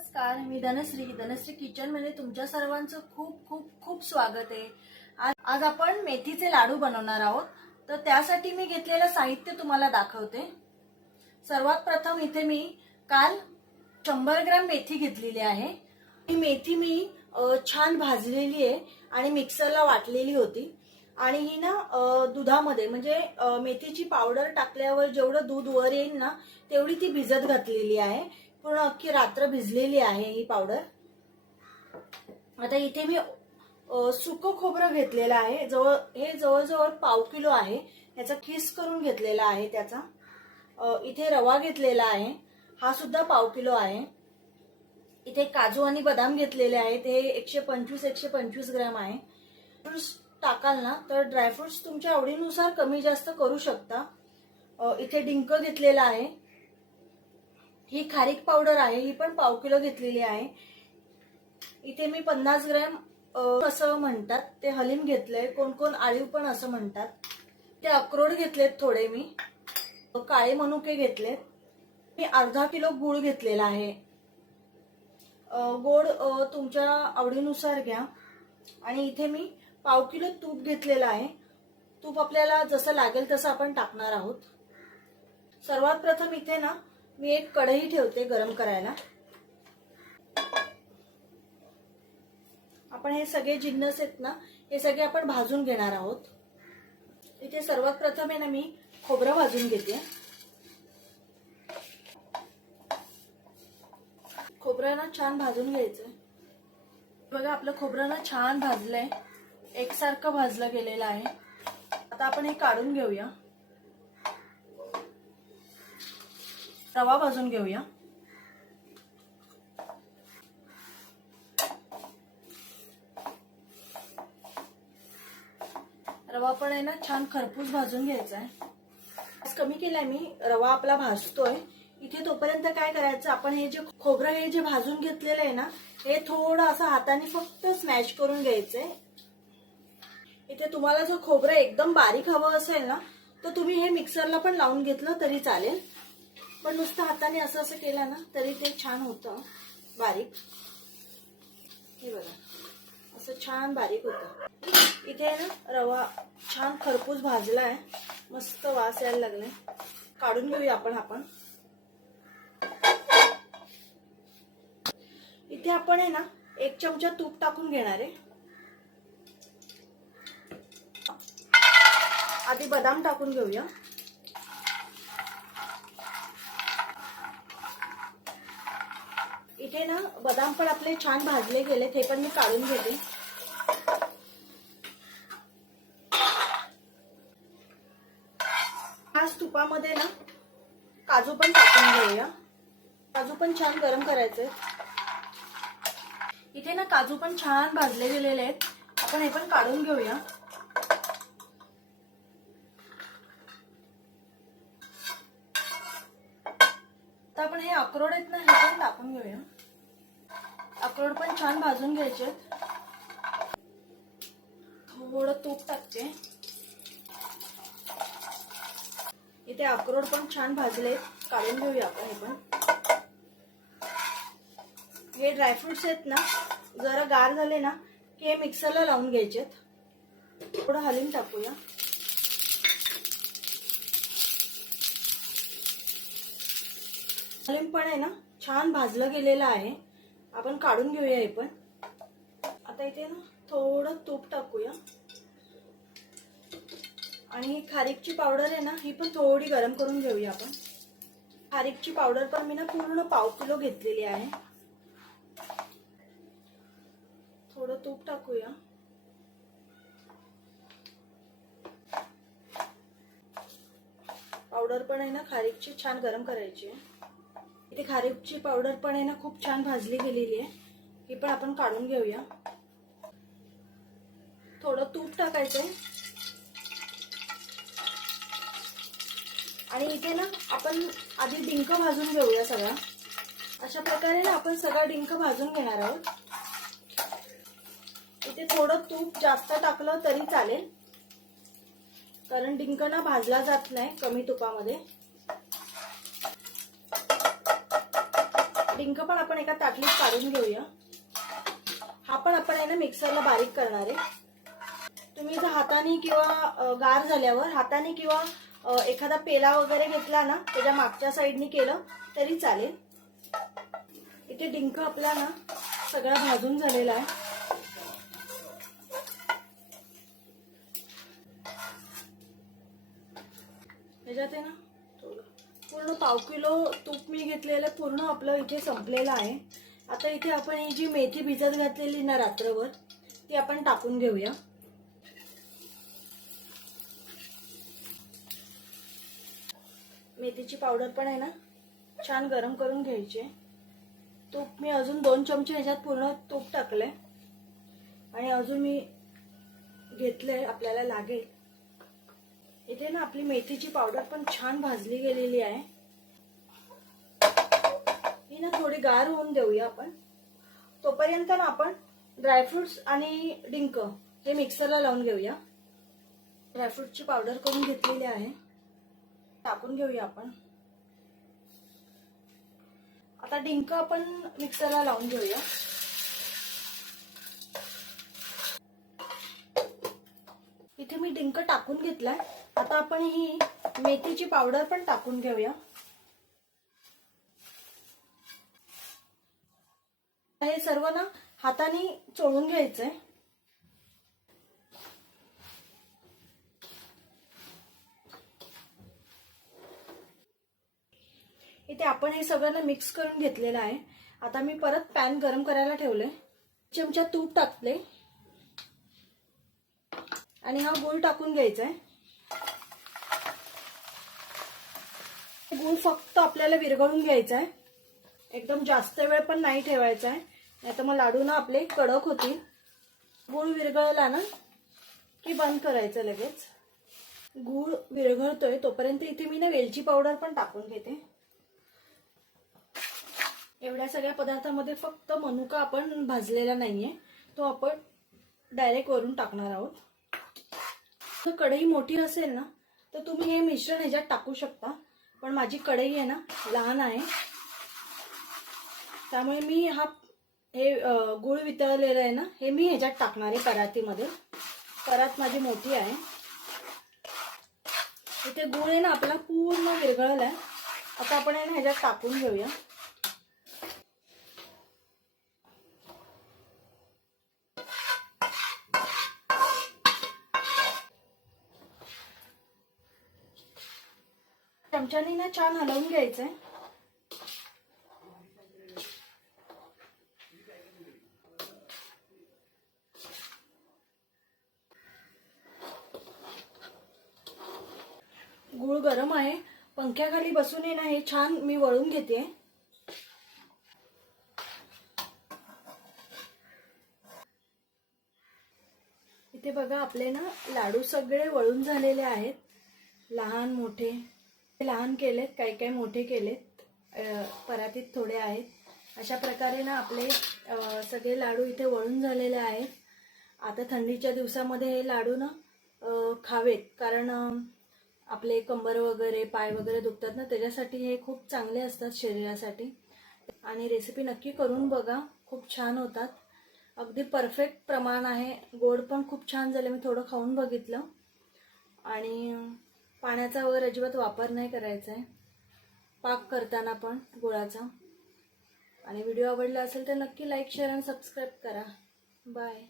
नमस्कार मी धनश्री. धनश्री किचनमध्ये तुमच्या सर्वांचं खूप खूप खूप स्वागत आहे. आज आपण मेथीचे लाडू बनवणार आहोत. तर त्यासाठी मी घेतलेलं साहित्य तुम्हाला दाखवते. सर्वात प्रथम इथे मी काल शंभर ग्रॅम मेथी घेतलेली आहे. ही मेथी मी छान भाजलेली आहे आणि मिक्सरला वाटलेली होती. आणि ही ना दुधामध्ये म्हणजे मेथीची पावडर टाकल्यावर जेवढं दूध वर येईल ना तेवढी ती भिजत घातलेली आहे. पूर्ण अख्खी रात्र भिजलेली आहे ही पावडर आता इथे मी सुक खोबरं घेतलेलं आहे. जवळ हे जवळजवळ पाव किलो आहे. याचा खीस करून घेतलेला आहे त्याचा. इथे रवा घेतलेला आहे. हा सुद्धा पाव किलो आहे. इथे काजू आणि बदाम घेतलेले आहेत. हे एकशे पंचवीस एकशे पंचवीस ग्रॅम आहे. फ्रुट्स टाकाल ना तर ड्रायफ्रुट्स तुमच्या आवडीनुसार कमी जास्त करू शकता. इथे डिंक घेतलेला आहे. ही खारीक पावडर आहे ही पण पाव किलो घेतलेली आहे. इथे मी पन्नास ग्रॅम असं म्हणतात ते हलीम घेतलंय कोण कोण आळीव पण असं म्हणतात. ते अक्रोड घेतलेत थोडे मी काळे मनुके घेतलेत. मी अर्धा किलो गुळ घेतलेला आहे. गोड तुमच्या आवडीनुसार घ्या. आणि इथे मी पाव किलो तूप घेतलेलं आहे. तूप आपल्याला जसं लागेल तसं आपण टाकणार आहोत. सर्वात प्रथम इथे ना मी एक कढई ठेवते गरम करायला. आपण हे सगळे जिन्नस आहेत ना हे सगळे आपण भाजून घेणार आहोत. इथे सर्वात प्रथम आहे ना मी खोबरं भाजून घेते. खोबरं ना छान भाजून घ्यायचं. बघा आपलं खोबरं ना छान भाजलंय. एकसारखं भाजलं गेलेलं आहे. आता आपण हे काढून घेऊया. रवा भाजून घेऊया. रवा पण आहे ना छान खरपूस भाजून घ्यायचा आहे आज कमी केलाय मी रवा आपला भाजतोय. इथे तोपर्यंत काय करायचं आपण हे जे खोबरं हे जे भाजून घेतलेलं आहे ना हे थोडं असं हाताने फक्त स्मॅश करून घ्यायचंय. इथे तुम्हाला जर खोबरं एकदम बारीक हवं असेल ना तर तुम्ही हे मिक्सरला पण लावून घेतलं तरी चालेल. पण नुसतं हाताने असं असं केलं ना तरी ते छान होतं. बारीक. हे बघा. असं छान बारीक होतं. इथे ना रवा छान खरपूस भाजलाय. मस्त वास यायला लागलाय. काढून घेऊया आपण आपण. इथे आपण आहे ना एक चमचा तूप टाकून घेणार आहे. आधी बदाम टाकून घेऊया. इथे ना बदाम पण आपले छान भाजले गेलेत हे पण मी काढून घेते. आज तुपामध्ये ना काजू पण टाकून घेऊया. काजू पण छान गरम करायचे इथे ना काजू पण छान भाजले गेलेले आहेत. आपण हे पण काढून घेऊया. आता आपण हे अक्रोड आहेत ना हे पण टाकून घेऊया. अक्रोड पण छान भाजून घ्यायचे. थोडं तूप टाकते. इथे अक्रोड पण छान भाजले. काढून घेऊया आपण हे पण. हे ड्रायफ्रुट्स आहेत ना जरा गार झाले ना की हे मिक्सरला लावून घ्यायचेत थोडं हलीम टाकूया. हलीम पण आहे ना छान भाजलं गेलेलं आहे. आपण काढून घेऊया हे पण. आता इथे ना थोडं तूप टाकूया. आणि खारीकची पावडर आहे ना ही पण थोडी गरम करून घेऊया आपण. खारीकची पावडर पण मी ना पूर्ण पाव किलो घेतलेली आहे. थोडं तूप टाकूया. पावडर पण आहे ना खारीकची छान गरम करायची आहे. इथे खारीकची पावडर पण आहे ना खूप छान भाजली गेलेली आहे. ही पण आपण काढून घेऊया. थोडं तूप टाकायचंय. आणि इथे ना आपण आधी डिंक भाजून घेऊया सगळा. अशा प्रकारे ना आपण सगळा डिंक भाजून घेणार आहोत. इथे थोडं तूप जास्त टाकलं तरी चालेल. कारण डिंक ना भाजला जात नाही कमी तुपामध्ये. डिंक पण आपण एका ताटलीत काढून घेऊया. हा पण आपण आहे ना मिक्सरला बारीक करणार आहे. तुम्ही जर हाताने किंवा गार झाल्यावर हाताने किंवा एखादा पेला वगैरे घेतला ना त्याच्या मागच्या साईडनी केलं तरी चालेल. इथे डिंक आपला ना सगळा भाजून झालेला आहे. त्याच्यात आहे ना थोडं पूर्ण पाव किलो तूप मी घेतलेलं पूर्ण आपलं इथे संपलेलं आहे. आता इथे आपण ही जी मेथी भिजत घातलेली ना रात्रभर ती आपण टाकून घेऊया. मेथीची पावडर पण आहे ना छान गरम करून घ्यायची. तूप मी अजून दोन चमचे ह्याच्यात पूर्ण तूप टाकलंय. आणि अजून मी घेतलंय आपल्याला लागेल. इथे ना आपली मेथीची पावडर पण छान भाजली गेलेली आहे. ही ना थोडी गार होऊन देऊया आपण. तोपर्यंत ना आपण ड्रायफ्रुट्स आणि डिंक हे मिक्सरला लावून घेऊया. ड्रायफ्रुटची पावडर करून घेतलेली आहे. टाकून घेऊया आपण. आता डिंक आपण मिक्सरला लावून घेऊया इथे मी डिंक टाकून घेतलाय. आता आपण ही मेथीची पावडर पण टाकून घेऊया. हे सर्व ना हाताने चोळून घ्यायचंय. इथे आपण हे सगळं ना मिक्स करून घेतलेलं आहे. आता मी परत पॅन गरम करायला ठेवलंय. चमचा तूप टाकले आणि हा गूळ टाकून घ्यायचा आहे. गूळ फक्त आपल्याला विरघळून घ्यायचा आहे. एकदम जास्त वेळ पण नाही ठेवायचा आहे. नाही तर मग लाडू ना आपले कडक होतील. गूळ विरघळला ना की बंद करायचं लगेच. गूळ विरघळतोय तोपर्यंत इथे मी ना वेलची पावडर पण टाकून घेते. एवढ्या सगळ्या पदार्थामध्ये फक्त मनुका आपण भाजलेला नाहीये. तो आपण डायरेक्ट वरून टाकणार आहोत. तर कढई मोठी असेल ना तर तुम्ही हे मिश्रण ह्याच्यात टाकू शकता. पण माझी कढई आहे ना लहान आहे. त्यामुळे मी हा हे गुळ गूळ वितळलेलं आहे ना हे मी ह्याच्यात टाकणार आहे परातीमध्ये. परात माझी मोठी आहे. इथे गूळ आहे ना आपला पूर्ण विरघळला आहे आता आपण आहे ना ह्याच्यात टाकून घेऊया. चमच्याने ना छान हलवून घ्यायचंय. गूळ गरम आहे. पंख्याखाली बसून आहे ना हे छान मी वळून घेते. इथे बघा आपले ना लाडू सगळे वळून झालेले आहेत. लहान मोठे. लहान केलेत काही काही मोठे केलेत परातीत थोडे आहेत. अशा प्रकारे ना आपले सगळे लाडू इथे वळून झालेले आहेत. आता थंडीच्या दिवसामध्ये हे लाडू ना खावेत. कारण आपले कंबर वगैरे पाय वगैरे दुखतात ना त्याच्यासाठी हे खूप चांगले असतात शरीरासाठी. आणि रेसिपी नक्की करून बघा. खूप छान होतात. अगदी परफेक्ट प्रमाण आहे. गोड पण खूप छान झाले. मी थोडं खाऊन बघितलं. आणि पाण्याचा वगैरे अजिबात वापर नाही करायचा आहे. पाक करताना पण गुळाचा. आणि व्हिडिओ आवडला असेल तर नक्की लाईक शेअर आणि सबस्क्राईब करा. बाय